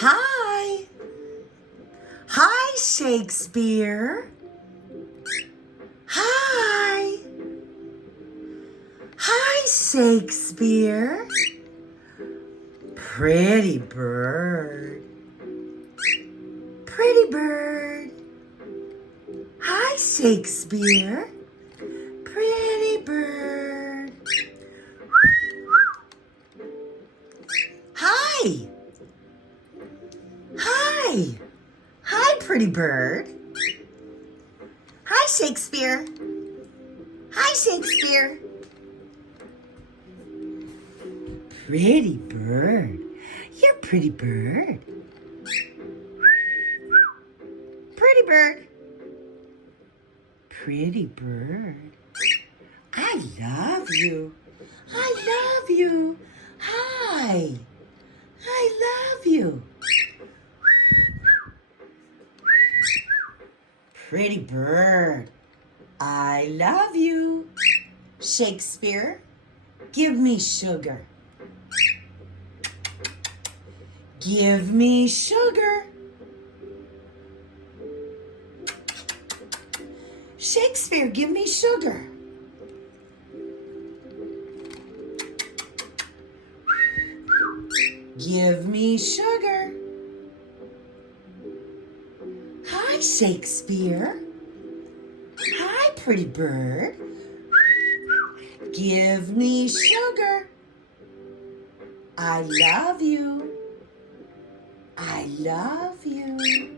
Hi. Hi, Shakespeare. Hi. Hi, Shakespeare. Pretty bird. Pretty bird. Hi, Shakespeare. Pretty bird. Hi. Hi. Hi, pretty bird. Hi, Shakespeare. Hi, Shakespeare. Pretty bird. You're a pretty bird. Pretty bird. Pretty bird. I love you. I love you. Hi. I love you. Pretty bird. I love you. Shakespeare, give me sugar. Give me sugar. Shakespeare, give me sugar. Give me sugar. Hi, Shakespeare. Hi, pretty bird. Give me sugar. I love you. I love you.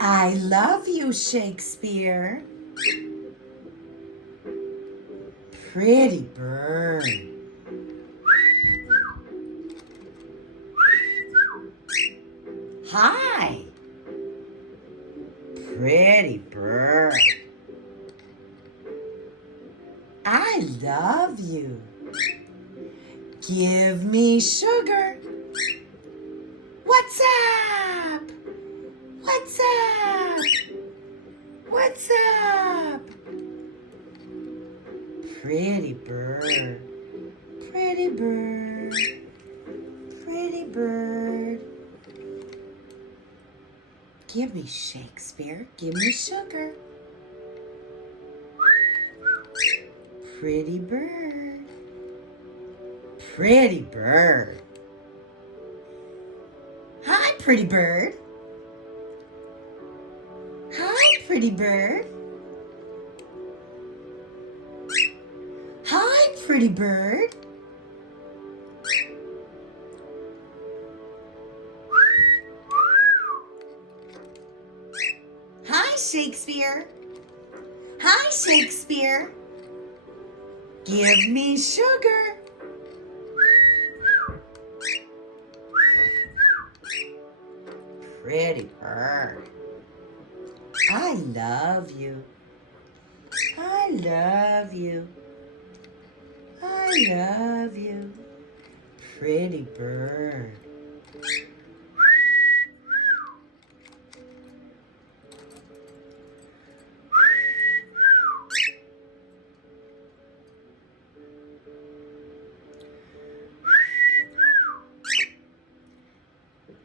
I love you, Shakespeare. Pretty bird. Hi. Pretty bird. I love you. Give me sugar. What's up? What's up? What's up? Pretty bird. Pretty bird. Pretty bird. Give me Shakespeare. Give me sugar. Pretty bird. Pretty bird. Hi, pretty bird. Hi, pretty bird. Hi, pretty bird. Hi, Shakespeare. Hi, Shakespeare. Give me sugar. Pretty bird. I love you. I love you. I love you. Pretty bird.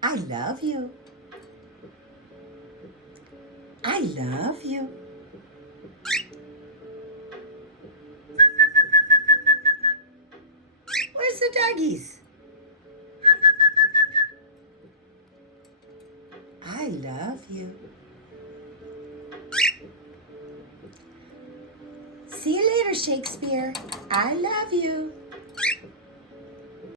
I love you. I love you. Where's the doggies? I love you. See you later, Shakespeare. I love you.